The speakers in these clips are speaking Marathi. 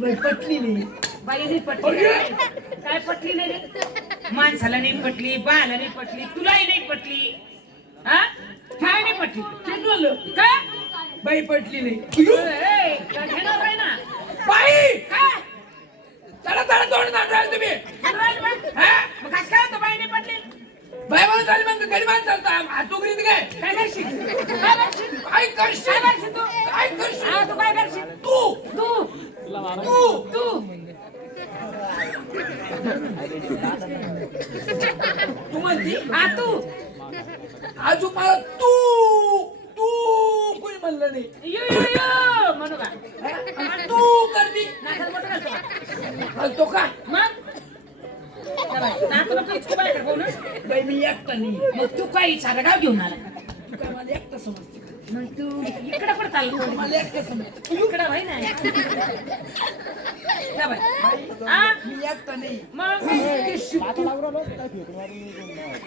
बाई पटली नाही. बाई नाही पटली. काय पटली नाही रे? माणसाला नाही पटली बाळाला नाही पटली तुलाही नाही पटली. हा? काय नाही पटली? तेच काय बाई पटली नाही. ए, काय घेणार बाई ना? बाई! काय चला चला तोंड तुम्ही. राहिलं बाई? हा? मग कसं काय होतं? बाई नाही पटली? बाई म्हणून चालली मग चालता. उघडीत काय? काय करशील? काय करशील? काय करशील? काय करशील तू? काय करशील? हा, तू काय करशील? तू! तू! तू म्हणती हा तू आजू मला तू तू कोणी म्हणलं नाही यो यो यो म्हणू का तू करती नाकात बोटं घालतो का? घालतो का मग इतकं बाहेर कोण? बाई मी एकटा नाही मग तू काय सारा गाव घेऊन आला तू काय मला एकटा समजते इकडं पण चाललो? इकडं भाई नाही.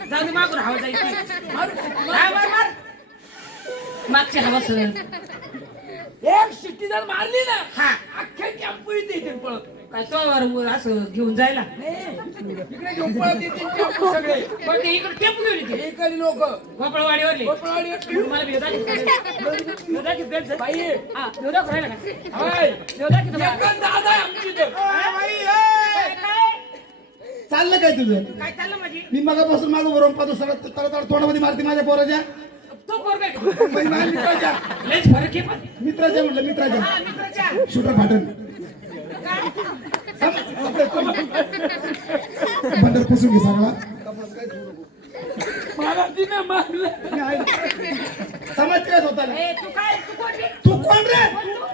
जाऊ मागून हवा जायची मागच्या हवा एक शिट्टी जर मारली ना हा. अख्ख्या टेम्पो इथे पळत. काय असं घेऊन जायला? नाही इकडे घेऊन पळत येतील टेम्पो सगळे. पण ते इकडे टेम्पो घेऊन येते इकडे लोक. गोपाळवाडीवरले गोपाळवाडी मला भेदा भेदा किती द्यायचं? बाई हा भेदा राहिला का? हाय. भेदा किती बाळा? एकच दादा आहे आमची इथं. काय काय? चाललं काय तुझं? काय चाललं माझी? मी मगापासून माझं बरोबर पाहतो सगळं तळ तोंडामध्ये मारते माझ्या पोराच्या. तो पोरगा मित्राच्या. लयच फरक आहे पण. मित्राच्या म्हटलं मित्राच्या. हा मित्राच्या. शूटर फाटन. बंदर पुसून घे सगळा मला तिने मारलं समाज काय होता तू काय तू कोण रे? तू कोण रे?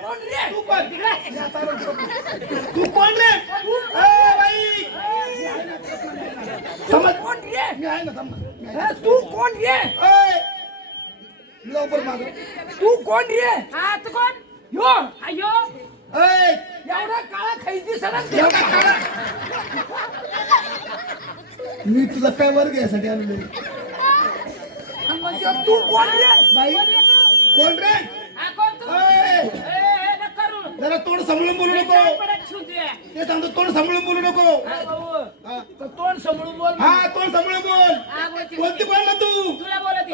कोण? रे? तू कोण तिकडे. तू कोण रे? समज कोण रे? तू कोण रे? ए, लवकर माग तू कोण रे? हा तू कोण? यो अयो ए, एवढा काळा एवढा काळा. मी तुझा काय वर्ग यासाठी आलेलो म्हणजे तू कोण रे? बाई कोण रे? हा. जरा तोंड सांभाळून बोलू नको. ते सांगतो तोंड सांभाळून बोलू नको. तोंड समोरून बोल हा तोंड सांभाळून बोल. बोलते. कोणती बोल ना तू? तुला बोलत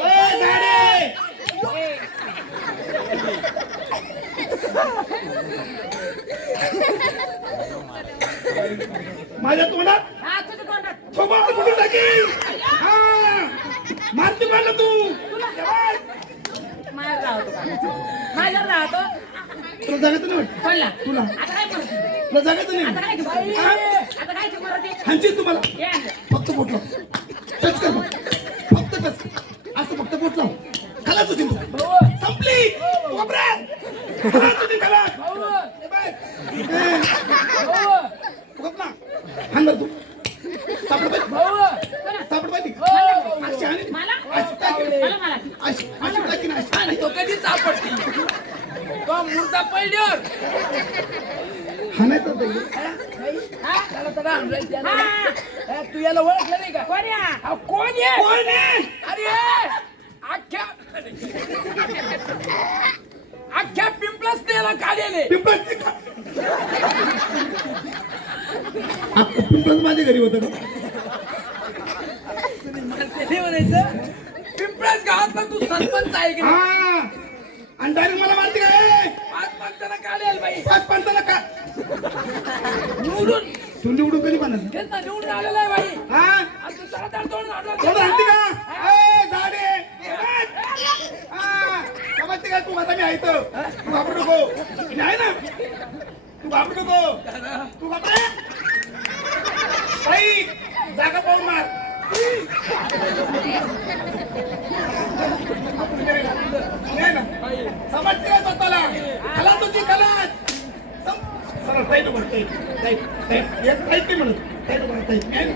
माझ्या तोंडात? हा तुझं तोंडात. थोबाड फुटून टाकी हा. मारती पाहिलं तू. माझ्यावर राहतो का? माझ्यावर राहतो तुला जगायचं नाही वाटत? बोलला तुला. आता काय करतो तुला जगायचं आता नाही काय करतो? हा? आता काय ते परत ये. हाणशील तुम्हाला? आणलं. फक्त बोट लाव. टच कर फक्त. फक्त टच असं फक्त बोट लाव. खलाच होती तू. तू तो कधी सापडती तो मुर्दा पडल्यावर हाणायचं तू याला ओळखलं नाही का कोण कोण आहे कोण आहे अरे अख्ख्या अख्ख्या त्याला काढले पिंपळाचे का? माझ्या घरी होतं का? म्हणायचं पिंपळच गावातला तू सरपंच आहे की नाही? हा आणि डायरेक्ट मला मारते काय पाच पंचाला काढेल बाई. पाच पंचाला का? निवडून. तू निवडून कधी म्हणाल तेच ना निवडून आलेला आहे बाई. हा? आणि तू तोंड कोण झाडला. हाणते का ए, झाडे हा समजते का? तू आता मी इथं. तू घाबरू नको. आहे ना? तू घाबरू नको. तू घाबरे जागा पाहून मार. नाही ना. समजते का स्वतःला? कला तुझी कला म्हणत एक ताईट नाही म्हणत नाही ना.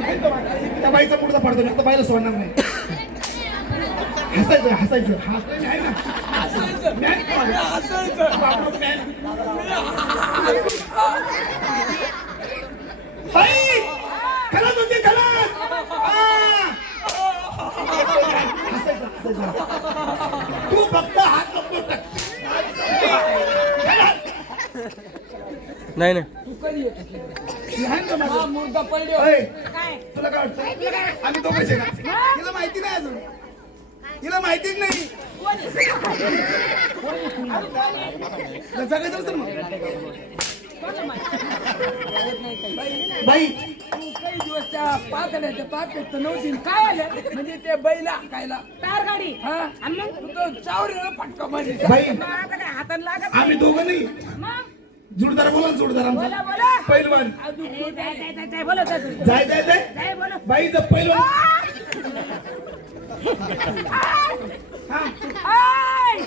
त्या बाईचा पुढचा पडतो आता बाईला सोडणार नाही हसायचं हसायचं आहे ना ना. ना. बाई होती हा. तू फक्त हात नको टाक. नाही नाही तू कधी येतो आहे ना माझं? मुर्दा पडले ओय, काय तुला काय वाटतं? आम्ही दोघंच आहे ना हिला माहिती नाही अजून. हिला माहितीच नाही. जगायचं असेल मग. बाई. तू काही दिवस त्या पातळ्याच्या पापेत नव्हती. काय आलं? म्हणजे ते बैला खायला. तार गाडी. हा. आणि मग? तू तो चावरीला फटका मारली. बाई. हाताला लागत आम्ही दोघं नाही. मग? जोडदार बोला जोडदार बोला आमचा अरे, जाय, जाय, जाय. बाई हा. आय!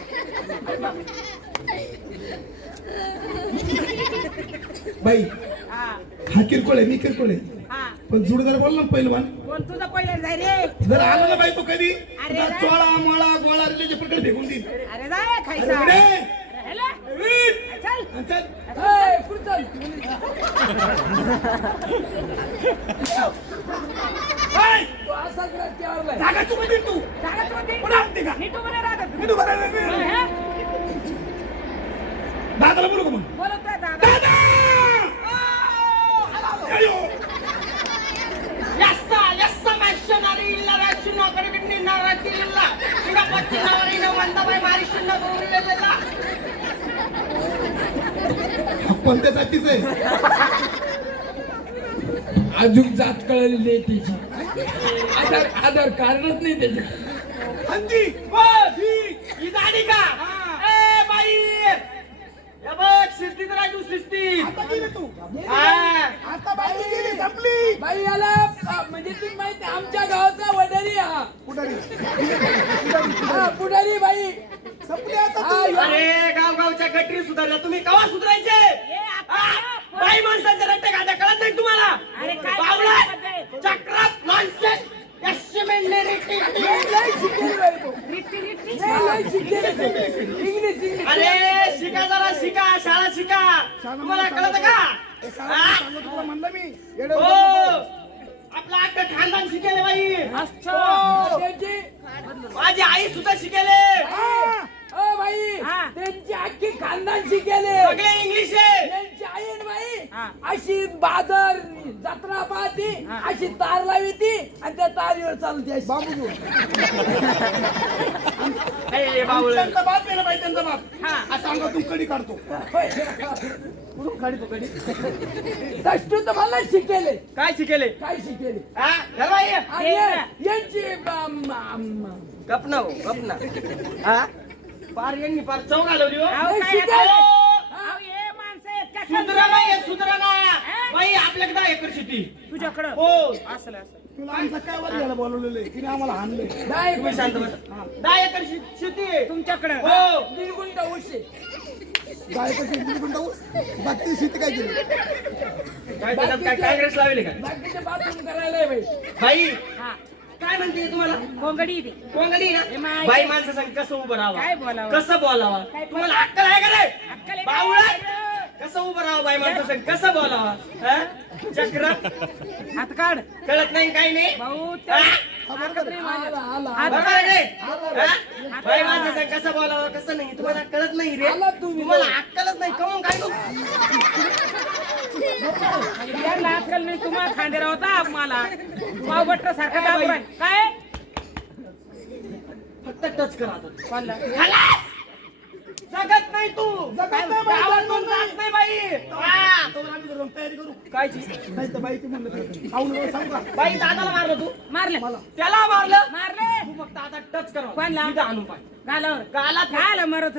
बाई हा, किरकोळ आहे मी किरकोळ आहे. हा. पण जोडदार बोल ना पहिलवान कोण तुझा जाय रे. जर आलं ना बाई तो कधी? तुला. चोळा मोळा गोळा रिलेचे प्रकार फेकून देईल अरे जाय अरे खायचा. दादाला बोलू का मग? बोलत दादा. अजून जात कळलेली आहे त्याची आधार आधार कार्डच नाही त्याचे. हंदी ही गाडी का? ए बाई. या बघ शिस्तीत राजू शिस्तीत. तू. हा. आता बाई गेली संपली. बाई याला अ, म्हणजे ती माहिती आहे, आमच्या गावाचा वडारी हा. पुढारी. हा पुढारी बाई. संपली आता हा, अरे गाव गावच्या गटरी सुधारल्या. तुम्ही कवा सुधारायचे हा? बाई माणसाचे रट्टे गाड्या कळत नाही तुम्हाला अरे काय चक्रात नॉनसेन्स लय शिकेली बाई तो. लय लय शिकेली तो. इंग्लिश इंग्लिश अरे शिका जरा शिका शाळा शिका तुम्हाला कळत का हा? सांगतो तुला म्हणलं मी येडं हो बोलतो. आपला अख्खं खानदान शिकेले बाई अच्छा हो. त्यांची माझी आई सुद्धा शिकेले हा, अ बाई हा. त्यांची अख्खी खानदान शिकेले सगळे इंग्लिश आहे त्यांची आई आहे ना बाई हा. अशी बाजार जत्रा पाहती अशी तार लावी ती आणि त्या तारीवर चालते अशी. बाबू घेऊन ए, बावळे. त्यांचा बाप आहे ना बाई त्यांचा बाप. हा. असं अंगातून कडी काढतो. कुठून काढतो कधी दष्टू तर मला शिकेले. काय शिकेले? काय शिकेले? हा धर बाई. आणि यांची अम, अम, गपना हो, गपना हा? पार यांनी पार चौ घालवली हो. शिकेले. सुधरा नाही सुधरा ना. बाई आपल्याकडे दहा एकर शेती. तुझ्याकडं? हो. असलं असं तुला आमचं काय वर घ्यायला बोलवलेलं आहे. तिने आम्हाला हाणलंय. नाही, तुम्ही शांत बसा. दहा एकर शे- शेती आहे. तुमच्याकडं. हो. दीड गुंठा ऊस आहे. गायचं शेती पण जाऊ बाकी शेती काय केली? काय त्याच्यात काय काय ग्रेस लावले का? बाकीचे बाथरूम करायला आहे बाई. बाई हा. काय म्हणते तुम्हाला? कोंगडी दे कोंगडी हे ना? माय- बाई माणसं सांग कसं उभं राहावं? काय बोलावं? कसं बोलावं? काय तुम्हाला अक्कल आहे का रे? अक्कल आहे बावळा? कसं उभं राहावं बाई माणसं सांग कसं बोलावं? हा? चक्र? हात काढ. कळत नाही काही नाही? भाऊ माणसं. सांग कसं बोलावं कसं नाही तुम्हाला कळत नाही रे. तुम्हाला अक्कलच नाही. कमून काय तू याला अक्कल नाही तुम्हाला खांदेरा होता मला पावबट्ट सारखा दाबू राहील. काय? फक्त टच करा! जगत नाही तू. जगत नाही बाई, गावातून जात नाही. बाई. हा. तर आम्ही घरून तयारी करू. कायची नाही तर बाई ती म्हणलं तर खाऊन वर सांग का? बाई दादाला मारलं तू? मारलं. त्याला मारलं? मारले. तू फक्त आता टच कर. कोणला? इथं आणून पाय. गालात मरत.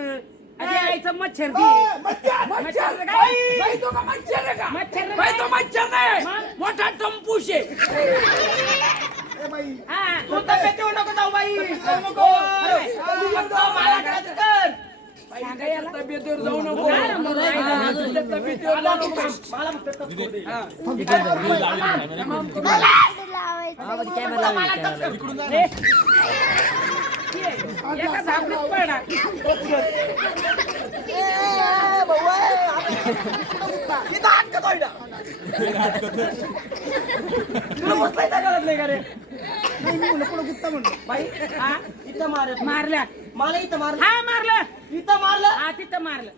अरे आईचं मच्छर ए, ती. मच्छर! मच्छर काय? बाई, बाई तो का मच्छर आहे का? मच्छर नाही. बाई तो मच्छर नाही? मोठा टंपूश आहे. ए बाई. हा. तू तब्येत येऊ नको जाऊ बाई. नको. फक्त मला टच कर. तब्येतीवर जाऊ नको? हा, तब्येतीवर जाऊ नको. हा. मारल्या. मला इथं मारलं. हा मारलं. इथं मारलं. हा तिथं मारलं.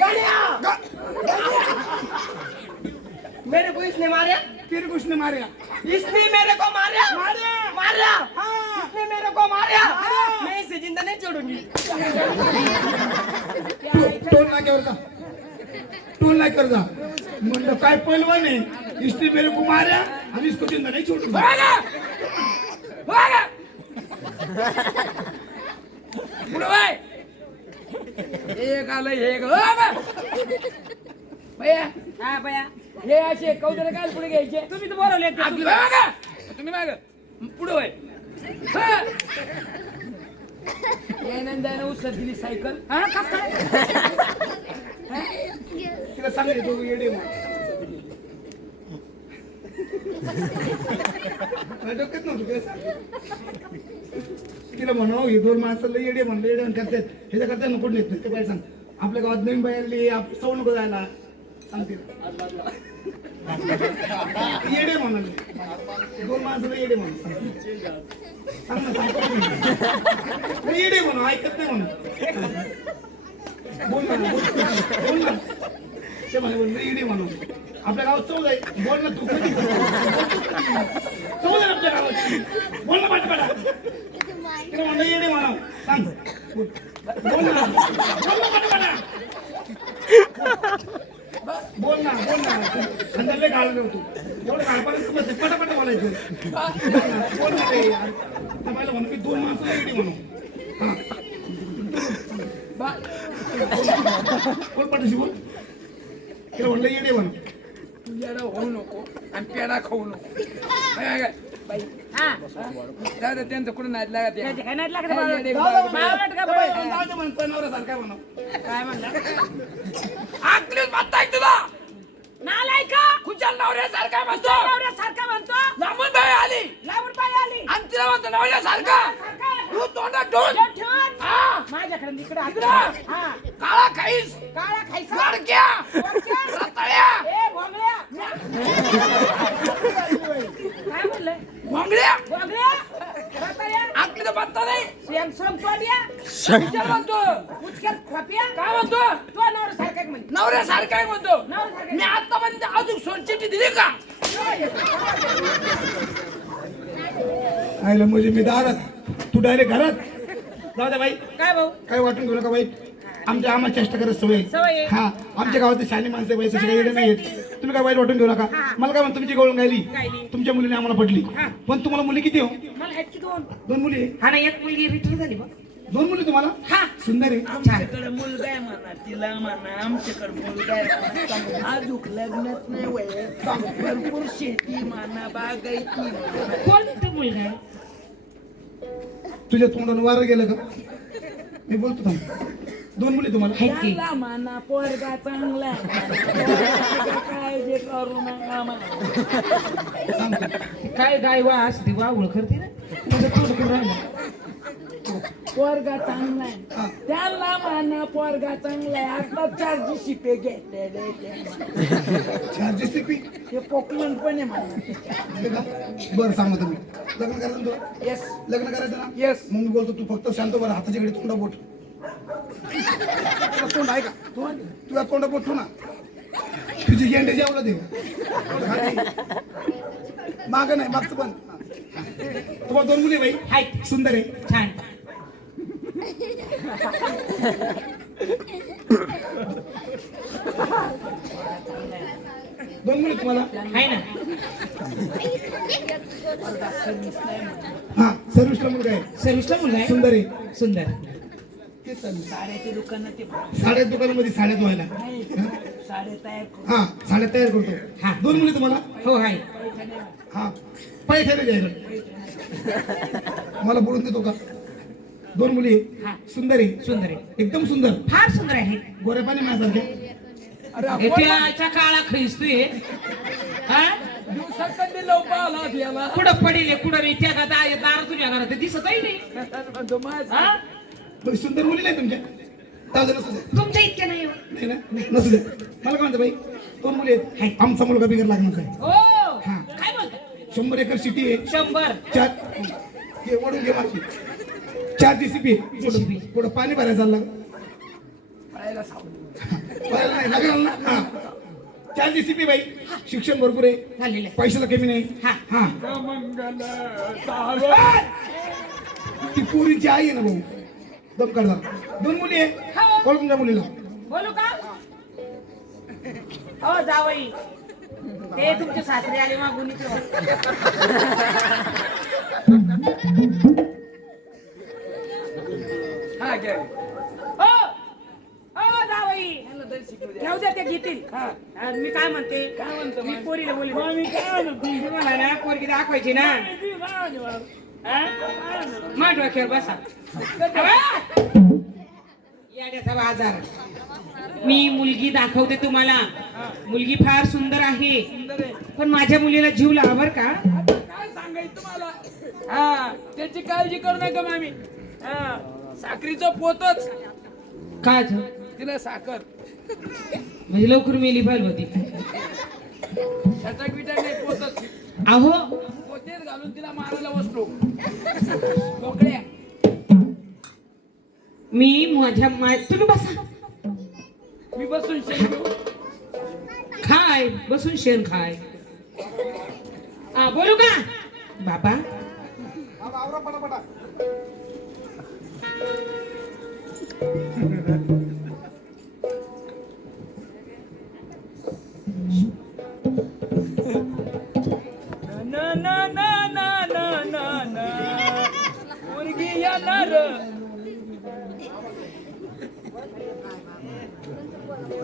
गाड्या! मेरे को इसने मारा। फिर कुछ ने मार्या इसने मेरे को मारा। मारा। मारा। इसने मेरे को मारा। मैं इसे जिंदा नहीं छोड़ूंगी। टोल नाक्यावर जा टोल नाक्यावर जा. म्हणलं काय पैलवान आहे? इस्त्री मेरे को मार्या आणि इसको जिंदा नाही बाय एक आलं एक. हो बा. भैया. हा बया हे असे कौदर काय पुढे घ्यायचे? तुम्ही तर बोलवले तुम्ही माग. पुढं वय. यानंदाने उसर दिली सायकल. हा, कस काय? तिला दोघं येडे म्हणून. डोक्यात नव्हतं तिला म्हणा हे दोन माणसाला येडे म्हणलं येडे करतात ह्याच्या करता नको येत नाही ते बाहेर सांग. आपल्या गावात नवीन बाहेरली सौ नको जायला. सांगते. येडे म्हणाले दोन माणसाला येडे म्हणून. सांग ना, सांग येडे म्हणून ऐकत नाही म्हणून. बोल ना बोल. बोल ना. ते म्हणे बोल इडी म्हणून. आपल्या गावात चौदा आहे. बोल ना तू कधी आहे आपल्या गावात. बोल ना पाठपाडा तिला म्हणलं म्हणा सांग. बोल. ना. बोल ना बोल ना बोल ना. घालले होतो. एवढं घालपायला तुला पटापट बोलायचं. बोल ना, रे यार. त्या म्हणून मी दोन माणसाला येडी म्हणू हा. बोल. पाठीशी बोल. तिला म्हणलं येडे म्हणून. तू येडा होऊ नको आणि पेडा खाऊ नको. काय काय? बाई. हा. दादा त्यांचं कुठं नाद लागत त्याचे काय नाही लागत. येडे बाबा. का बाई? जाऊ दे नवऱ्यासारखा म्हणा. काय म्हणला? आकलीच म्हणताय तुला? नालायका? खुशाल नवऱ्यासारखा म्हणतो. नवऱ्यासारखा म्हणतो? लांबून बाई आली. लावून बाई आली. आणि तिला म्हणतो नवऱ्यासारखा तू तोंडात ठेवून जेव ठेवून. हा. माझ्याकडे इकडे इकडं. हा. काळा खाईस. काळा खायचा लाडक्या वरच्या. रताळ्या. ए भोंगळ्या काय म्हणलंय? भोंगड्या भोंगळ्या रताळ्या? तर नाही. शेंग सोमटोड्या खुशाल म्हणतो. उचक्यात खोप्या? काय म्हणतो? तो एक म्हणजे नवऱ्यासारखा आहे म्हणतो. नवऱ्यासारखा मी आतापर्यंत अजून सोनचिट्टी दिली का? आयला म्हणजे मी दारात. तू डायरेक्ट घरात. जाऊ दे बाई. काय भाऊ? काय वाटून घेऊ नका बाई. आमच्या आम्हाला चेष्टा करत सवय सवय आहे. हा आमच्या गावात शाली माणसं बाई तशी काही नाही आहेत तुम्ही काय वाईट वाटून घेऊ नका. मला काय म्हणतो तुमची गवळून गायली गायली. तुमच्या मुलीने आम्हाला पडली हा. पण तुम्हाला मुली किती हो? मला आहेत की दोन? दोन मुली? आहे? हा ना एक मुलगी रिटायर झाली बघ. दोन मुली तुम्हाला? हा. सुंदर आहे. आमच्याकडे मुलगा आहे म्हणा तिला म्हणा आमच्याकडे मुलगा आहे म्हणा. अजून लग्नात नाही वय भरपूर शेती म्हणा बागायती. कोणतं मुलगा आहे? तुझ्या तोंडानं वारं गेलं का? मी बोलतो थांब. दोन मुली तुम्हाला. त्याला म्हणा पोरगा चांगला आहे. काळजी करू नका म्हणा. सांगतो काय गाय वा असते वा ओळख करते ना? तुझं तोंड करून राहिलं. पोरगा चांगला आहे. त्याला म्हणा पोरगा चांगला आहे. आता चारची शिपे घेतलेले ते. चार जेसीपी ते पोकलन पण आहे म्हणा. बरं सांगा तुम्ही. लग्न करायचं ना तुला? येस लग्न करायचं ना? येस मग मी बोलतो तू फक्त शांत बरं हाताच्या कडे तोंडा बोट. तुला तोंड आहे का तुला तोंडा बोट ठेव ना. तुझी गेंडे जेवलं देव माग नाही मागचं पण. तुम्हाला दोन मुली आहे हाय. बाई सुंदर आहे. छान. दोन मुली तुम्हाला. हाय ना? हा सर्विसला मुलगा आहे. सर्विसला मुलगा आहे? सुंदर आहे. सुंदर. ते चालेल. साड्याच्या दुकानात ते साड्या दुकानामध्ये साड्या धुवायला. नाही, साड्या तयार करू. हा साड्या तयार हा. करतो दोन मुली तुम्हाला. हो हाय हा. पैठ्याने द्यायला. मला बोलून देतो का? दोन मुली आहे. हा. सुंदर. आहे सुंदर. आहे एकदम सुंदर. फार सुंदर आहे. गोऱ्या पाणी माझ्यासारखे. अरे काळा खैसतोय. हा? दिवसात कधी लोक आला याला कुठं पडेल कुठं नाही? त्या घरात आहे दार तुझ्या घरात आहे, दिसतही नाही. म्हणतो माझ हा? सुंदर मुली नाही तुमच्या? नसू दे. तुमच्या इतक्या नाही. हो. नाही ना? नसू दे. मला काय म्हणतो बाई? दोन मुली आहेत. आमचा मुलगा बिगर लागणार आहे हो. हा. काय बोलता? शंभर एकर सिटी आहे. शंभर. चार हे ओढून घे माझी चार जीसीबी पुढं पाणी भरायला चाललं. हा. चार जीसीबी बाई. शिक्षण भरपूर आहे. पैशाला कमी नाही. हा. हा. ती पोरीची आई आहे ना भाऊ. दम दोन मुली आहे. कोण तुमच्या मुलीला. बोलू का? हो जावई. ते तुमचे सासरे आले मागून इकडं. हा हो हो जावई. ठेव द्या ते घेतील. आणि मी काय म्हणते? काय म्हणतो मी? पोरीला बोलली. मी काय म्हणतो? तुम्ही मला ना पोरगी दाखवायची ना. किती काय म्हणतो? मा डोक्यावर बसा. याड्याचा बाजार. मी मुलगी दाखवते तुम्हाला. मुलगी फार सुंदर आहे. पण माझ्या मुलीला जीव लावर का. काय सांगायचं तुम्हाला? हा त्याची काळजी करू नका मामी. हा. साखरीचं पोतच. का ज? तिला साखर. म्हणजे लवकर मेली पाहिजे होती. बिटाक नाही पोतच. अहो. पोतेच घालून तिला मारायला बसलो. मोकळ्या. मी माझ्या मा- तुम्ही बसा. मी बसून शेण घेऊ. खाय बसून शेण खाय. हा बोलू का? बाबा.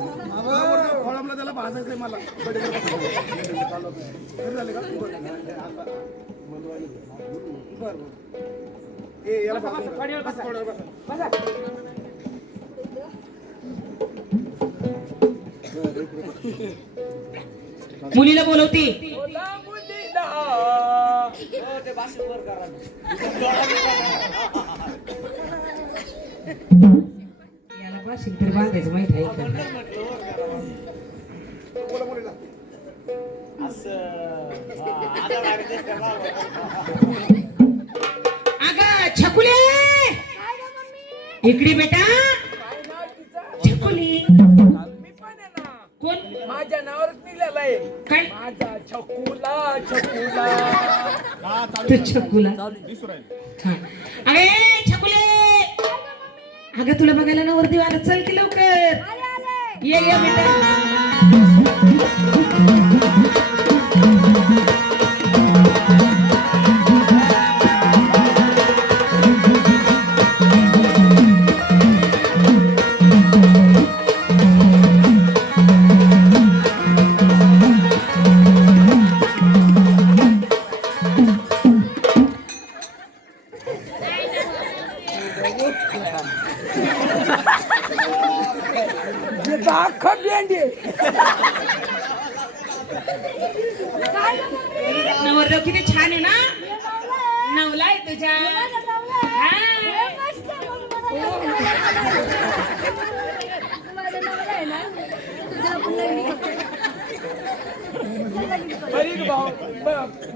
खोळामला त्याला भाजायचंय मला. झालं का? बरं. ए, याला मुलीला बोलवते. याला पाशील तरी बांधायचं माहीत आहे का बोला मुलीला. अगं छकुले इकडे बेटा. छकुली. माझ्या नावावरच निघालेला आहे काय? माझा छकुला छकुला. तू छकुला? हा. अरे छकुले! अगं तुला बघायला ना वरती आलं चल की लवकर. ये ये बेटा. अख्खा नवरदेव किती छान आहे ना? नवला आहे तुझ्या बरी भाऊ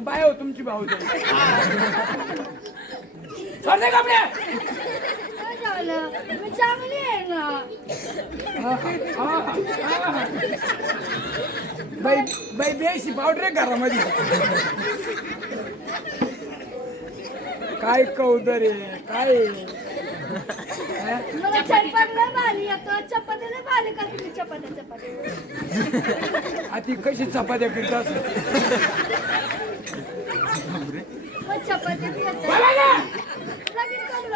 बाय हो तुमची भाऊ. चालते का आपल्या मी चांगली आहे ना. बाई बाई बेशी पावडर आहे घरामध्ये. काय कौदर आहे काय? मला भारी येतो. भारी का तुम्ही चपात्या चपात्या? कशी चपात्या करत असत मग चपात्या येतात. लगेच करू लागतो. खायला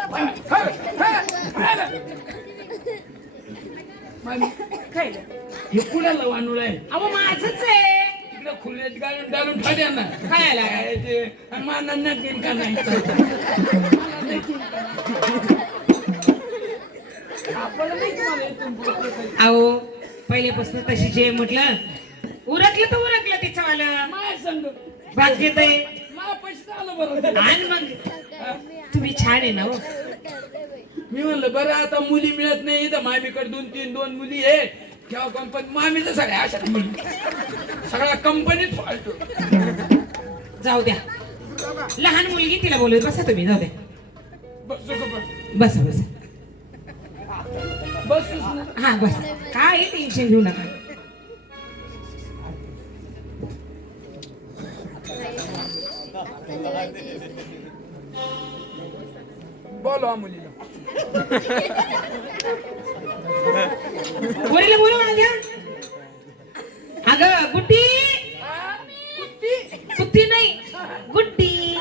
हे कुणाला वानूळ आहे अहो माझच आहे इकडे खुल्यात घालून डालून काय ते मानांना केल का नाही. अहो पहिल्यापासून तशीच आहे म्हटलं उरकलं तर उरकलं तिचं वालं. माय संग. भाग्यत आहे मा पैसे आलं बरं. आणि मग. तुम्ही छान आहे ना हो. मी म्हणलं बरं आता मुली मिळत नाही तर मामीकडे दोन तीन दोन मुली आहे. ठेवा कंपनी मामीचं सगळ्या अशात मुली सगळ्या कंपनीत फालतो. जाऊ द्या. लहान मुलगी तिला बोलत बसा तुम्ही जाऊ द्या. बसू बस बसा. हा बस. काय टेन्शन घेऊ नका. बोलवा मुलीला वरील बोलू माझ्या अगं गुड्डी कुट्टी नाही गुड्डी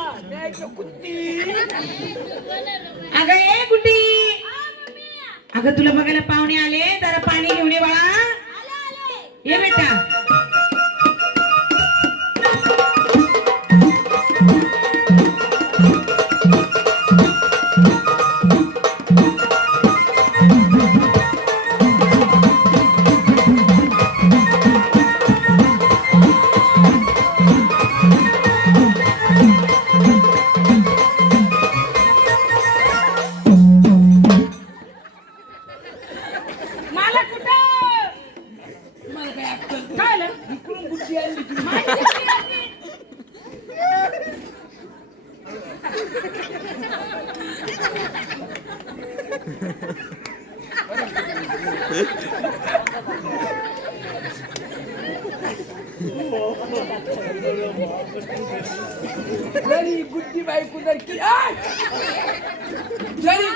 अगं ए गुड्डी अगं तुला बघायला पाहुणे आले जरा पाणी घेऊन ये बाळा ये बेटा आलं? इकडून बुद्धी आली तुला. जरी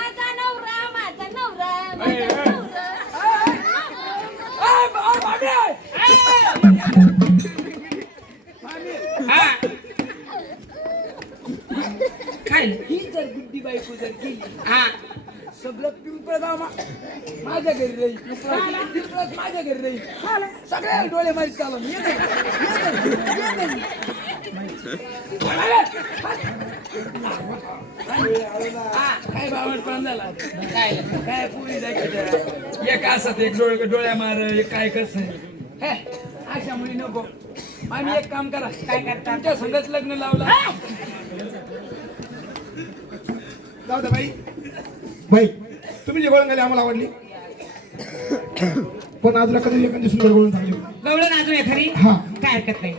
बायको जर हा. सगळं पिंपळ गाव मा- माझ्या घरी राहील पिंपळच माझ्या घरी राहील सगळ्या डोळे मारी चालू ये नाही. हा, काय बावट पण झाला? काय? काय पुरी जायचं एक असत एक डोळे डोळ्या मार एक काय कसं हे अशा मुली नको. आम्ही एक काम करा. काय करता? तुमच्या संगच लग्न लावलं. जाऊ दे बाई. बाई तुम्ही जे गोळण आम्हाला आवडली. पण आजला कधी एखादी सुंदर गोळून चांगली गवळण अजून एखादी? हा. काय हरकत नाही.